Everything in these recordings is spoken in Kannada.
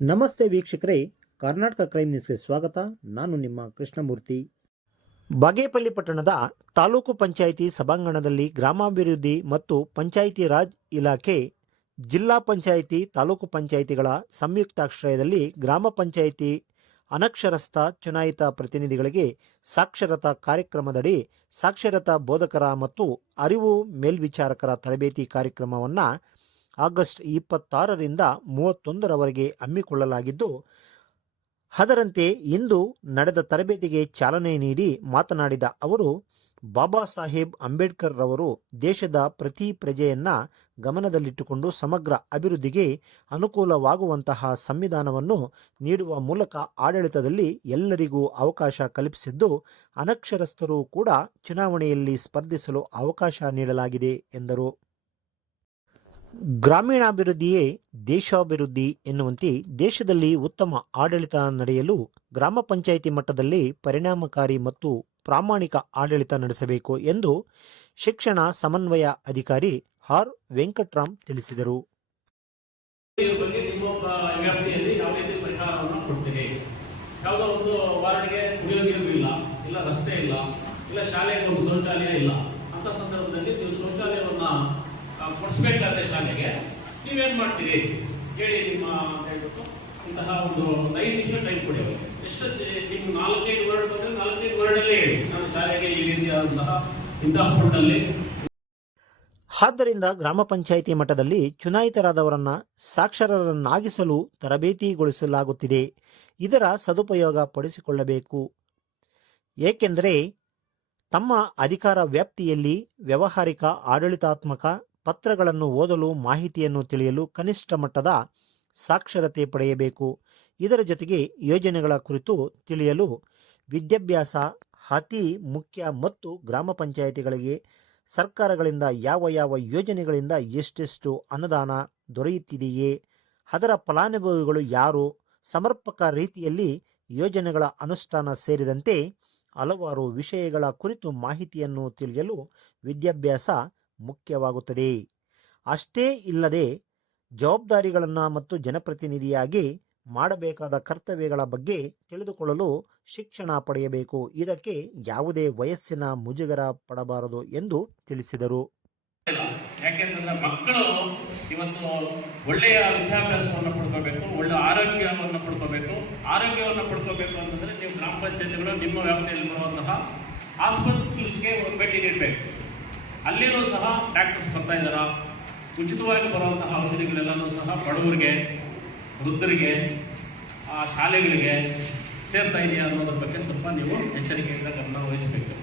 ನಮಸ್ತೆ ವೀಕ್ಷಕರೇ, ಕರ್ನಾಟಕ ಕ್ರೈಮ್ ನ್ಯೂಸ್ಗೆ ಸ್ವಾಗತ. ನಾನು ನಿಮ್ಮ ಕೃಷ್ಣಮೂರ್ತಿ. ಬಾಗೇಪಲ್ಲಿ ಪಟ್ಟಣದ ತಾಲೂಕು ಪಂಚಾಯಿತಿ ಸಭಾಂಗಣದಲ್ಲಿ ಗ್ರಾಮಾಭಿವೃದ್ಧಿ ಮತ್ತು ಪಂಚಾಯಿತಿ ರಾಜ್ ಇಲಾಖೆ, ಜಿಲ್ಲಾ ಪಂಚಾಯಿತಿ, ತಾಲೂಕು ಪಂಚಾಯಿತಿಗಳ ಸಂಯುಕ್ತಾಶ್ರಯದಲ್ಲಿ ಗ್ರಾಮ ಪಂಚಾಯಿತಿ ಅನಕ್ಷರಸ್ಥ ಚುನಾಯಿತ ಪ್ರತಿನಿಧಿಗಳಿಗೆ ಸಾಕ್ಷರತಾ ಕಾರ್ಯಕ್ರಮದಡಿ ಸಾಕ್ಷರತಾ ಬೋಧಕರ ಮತ್ತು ಅರಿವು ಮೇಲ್ವಿಚಾರಕರ ತರಬೇತಿ ಕಾರ್ಯಕ್ರಮವನ್ನು ಆಗಸ್ಟ್ ಇಪ್ಪತ್ತಾರರಿಂದ ಮೂವತ್ತೊಂದರವರೆಗೆ ಹಮ್ಮಿಕೊಳ್ಳಲಾಗಿದ್ದು, ಅದರಂತೆ ಇಂದು ನಡೆದ ತರಬೇತಿಗೆ ಚಾಲನೆ ನೀಡಿ ಮಾತನಾಡಿದ ಅವರು, ಬಾಬಾ ಸಾಹೇಬ್ ಅಂಬೇಡ್ಕರ್ ರವರು ದೇಶದ ಪ್ರತಿ ಪ್ರಜೆಯನ್ನ ಗಮನದಲ್ಲಿಟ್ಟುಕೊಂಡು ಸಮಗ್ರ ಅಭಿವೃದ್ಧಿಗೆ ಅನುಕೂಲವಾಗುವಂತಹ ಸಂವಿಧಾನವನ್ನು ನೀಡುವ ಮೂಲಕ ಆಡಳಿತದಲ್ಲಿ ಎಲ್ಲರಿಗೂ ಅವಕಾಶ ಕಲ್ಪಿಸಿದ್ದು, ಅನಕ್ಷರಸ್ಥರು ಕೂಡ ಚುನಾವಣೆಯಲ್ಲಿ ಸ್ಪರ್ಧಿಸಲು ಅವಕಾಶ ನೀಡಲಾಗಿದೆ ಎಂದರು. ಗ್ರಾಮೀಣಾಭಿವೃದ್ಧಿಯೇ ದೇಶಾಭಿವೃದ್ಧಿ ಎನ್ನುವಂತೆ ದೇಶದಲ್ಲಿ ಉತ್ತಮ ಆಡಳಿತ ನಡೆಯಲು ಗ್ರಾಮ ಪಂಚಾಯಿತಿ ಮಟ್ಟದಲ್ಲಿ ಪರಿಣಾಮಕಾರಿ ಮತ್ತು ಪ್ರಾಮಾಣಿಕ ಆಡಳಿತ ನಡೆಸಬೇಕು ಎಂದು ಶಿಕ್ಷಣ ಸಮನ್ವಯ ಅಧಿಕಾರಿ ಆರ್ ವೆಂಕಟ್ರಾಮ್ ತಿಳಿಸಿದರು. ಇಲ್ಲ ರಸ್ತೆ ಇಲ್ಲ ಇಲ್ಲ ಶಾಲೆಗೆ ಒಂದು ಶೌಚಾಲಯ ಇಲ್ಲ, ಅಂತ ಸಂದರ್ಭದಲ್ಲಿ ಕೊಡಿಸ್ಬೇಕಾದ್ರೆ ಶಾಲೆಗೆ. ನೀವೇನ್ ಮಾಡ್ತೀರಿ? ಹೇಳಿ ನಿಮ್ಮ ಅಂತ ಹೇಳ್ಬಿಟ್ಟು ಇಂತಹ ಒಂದು ಐದು ನಿಮಿಷ ಟೈಮ್ ಕೊಡಿ ಎಷ್ಟು ನಿಮ್ಮ ನಾಲ್ಕೈದು ವರ್ಡ್ ಬಂದ್ರೆ ನಾಲ್ಕೈದು ವರ್ಡಲ್ಲೇ ಹೇಳಿ. ನಾನು ಶಾಲೆಗೆ ಈ ರೀತಿಯಾದಂತಹ ಇಂತಹ ಫಂಡಲ್ಲಿ ಆದ್ದರಿಂದ ಗ್ರಾಮ ಪಂಚಾಯಿತಿ ಮಟ್ಟದಲ್ಲಿ ಚುನಾಯಿತರಾದವರನ್ನು ಸಾಕ್ಷರರನ್ನಾಗಿಸಲು ತರಬೇತಿಗೊಳಿಸಲಾಗುತ್ತಿದೆ. ಇದರ ಸದುಪಯೋಗ ಪಡಿಸಿಕೊಳ್ಳಬೇಕು. ಏಕೆಂದರೆ ತಮ್ಮ ಅಧಿಕಾರ ವ್ಯಾಪ್ತಿಯಲ್ಲಿ ವ್ಯವಹಾರಿಕ, ಆಡಳಿತಾತ್ಮಕ ಪತ್ರಗಳನ್ನು ಓದಲು, ಮಾಹಿತಿಯನ್ನು ತಿಳಿಯಲು ಕನಿಷ್ಠ ಮಟ್ಟದ ಸಾಕ್ಷರತೆ ಪಡೆಯಬೇಕು. ಇದರ ಜೊತೆಗೆ ಯೋಜನೆಗಳ ಕುರಿತು ತಿಳಿಯಲು ವಿದ್ಯಾಭ್ಯಾಸ, ಅತಿ ಮುಖ್ಯ ಮತ್ತು ಗ್ರಾಮ ಪಂಚಾಯಿತಿಗಳಿಗೆ ಸರ್ಕಾರಗಳಿಂದ ಯಾವ ಯಾವ ಯೋಜನೆಗಳಿಂದ ಎಷ್ಟೆಷ್ಟು ಅನುದಾನ ದೊರೆಯುತ್ತಿದೆಯೇ, ಅದರ ಫಲಾನುಭವಿಗಳು ಯಾರು, ಸಮರ್ಪಕ ರೀತಿಯಲ್ಲಿ ಯೋಜನೆಗಳ ಅನುಷ್ಠಾನ ಸೇರಿದಂತೆ ಹಲವಾರು ವಿಷಯಗಳ ಕುರಿತು ಮಾಹಿತಿಯನ್ನು ತಿಳಿಯಲು ವಿದ್ಯಾಭ್ಯಾಸ ಮುಖ್ಯವಾಗುತ್ತದೆ. ಅಷ್ಟೇ ಇಲ್ಲದೆ ಜವಾಬ್ದಾರಿಗಳನ್ನು ಮತ್ತು ಜನಪ್ರತಿನಿಧಿಯಾಗಿ ಮಾಡಬೇಕಾದ ಕರ್ತವ್ಯಗಳ ಬಗ್ಗೆ ತಿಳಿದುಕೊಳ್ಳಲು ಶಿಕ್ಷಣ ಪಡೆಯಬೇಕು. ಇದಕ್ಕೆ ಯಾವುದೇ ವಯಸ್ಸಿನ ಮುಜುಗರ ಪಡಬಾರದು ಎಂದು ತಿಳಿಸಿದರು. ಯಾಕೆಂದ್ರೆ ಮಕ್ಕಳು ಇವತ್ತು ಒಳ್ಳೆಯ ವಿದ್ಯಾಭ್ಯಾಸವನ್ನು ಪಡ್ಕೋಬೇಕು, ಒಳ್ಳೆ ಆರೋಗ್ಯವನ್ನು ಪಡ್ಕೋಬೇಕು. ಆರೋಗ್ಯವನ್ನು ಪಡ್ಕೋಬೇಕು ಅಂತಂದ್ರೆ ನೀವು ಗ್ರಾಮ ಪಂಚಾಯತಿಗಳು ನಿಮ್ಮ ವ್ಯಾಪ್ತಿಯಲ್ಲಿ ಬರುವಂತಹ ಆಸ್ಪತ್ರೆಗೆ ಭೇಟಿ ನೀಡಬೇಕು. ಅಲ್ಲಿನೂ ಸಹ ಡಾಕ್ಟರ್ಸ್ ಬರ್ತಾ ಇದ್ದಾರ? ಉಚಿತವಾಗಿ ಬರುವಂತಹ ಔಷಧಿಗಳೆಲ್ಲನೂ ಸಹ ಬಡವರಿಗೆ, ವೃದ್ಧರಿಗೆ, ಆ ಶಾಲೆಗಳಿಗೆ ಸೇರ್ತಾ ಇದೆಯಾ ಅನ್ನೋದ್ರ ಬಗ್ಗೆ ಸ್ವಲ್ಪ ನೀವು ಎಚ್ಚರಿಕೆಯಿಂದ ಗಮನ ವಹಿಸಬೇಕು.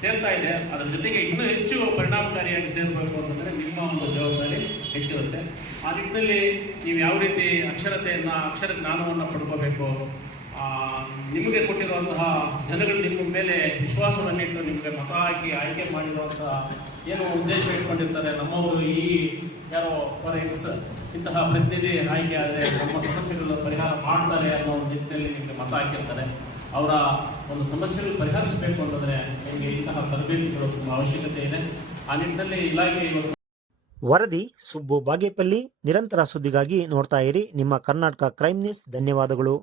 ಸೇರ್ತಾ ಇದೆ, ಅದರ ಜೊತೆಗೆ ಇನ್ನೂ ಹೆಚ್ಚು ಪರಿಣಾಮಕಾರಿಯಾಗಿ ಸೇರಬೇಕು ಅಂತಂದ್ರೆ ನಿಮ್ಮ ಒಂದು ಜವಾಬ್ದಾರಿ ಹೆಚ್ಚಿರುತ್ತೆ. ಆ ನಿಟ್ಟಿನಲ್ಲಿ ನೀವು ಯಾವ ರೀತಿ ಅಕ್ಷರತೆಯನ್ನು, ಅಕ್ಷರ ಜ್ಞಾನವನ್ನು ಪಡ್ಕೋಬೇಕು? ನಿಮಗೆ ಕೊಟ್ಟಿರುವಂತಹ ಜನಗಳು ನಿಮ್ಮ ಮೇಲೆ ವಿಶ್ವಾಸವನ್ನಿಟ್ಟು ನಿಮಗೆ ಮತ ಹಾಕಿ ಆಯ್ಕೆ ಮಾಡಿರುವಂತಹ ಏನು ಉದ್ದೇಶ ಇಟ್ಕೊಂಡಿರ್ತಾರೆ, ನಮ್ಮವರು ಈ ಯಾರೋ ಫಾರ್ ಎಕ್ಸ್ ಇಂತಹ ಪ್ರತಿನಿಧಿ ಆಯ್ಕೆ ಆದರೆ ನಮ್ಮ ಸಮಸ್ಯೆಗಳ ಪರಿಹಾರ ಮಾಡ್ತಾರೆ ಅನ್ನೋ ಒಂದು ನಿಟ್ಟಿನಲ್ಲಿ ನಿಮಗೆ ಮತ ಹಾಕಿರ್ತಾರೆ. ಅವರ ಒಂದು ಸಮಸ್ಯೆಗಳು ಪರಿಹರಿಸಬೇಕು ಅಂತಂದರೆ ನಿಮಗೆ ಇಂತಹ ತರಬೇತಿಗಳು ತುಂಬ ಅವಶ್ಯಕತೆ ಇದೆ. ಆ ನಿಟ್ಟಿನಲ್ಲಿ ಇಲಾಖೆ ಇವತ್ತು ವರದಿ ಸುಬ್ಬು ಬಾಗೇಪಲ್ಲಿ, ನಿರಂತರ ಸುದ್ದಿಗಾಗಿ ನೋಡ್ತಾ ಇರಿ. ನಿಮ್ಮ ಕರ್ನಾಟಕ ಕ್ರೈಮ್ ನ್ಯೂಸ್, ಧನ್ಯವಾದಗಳು.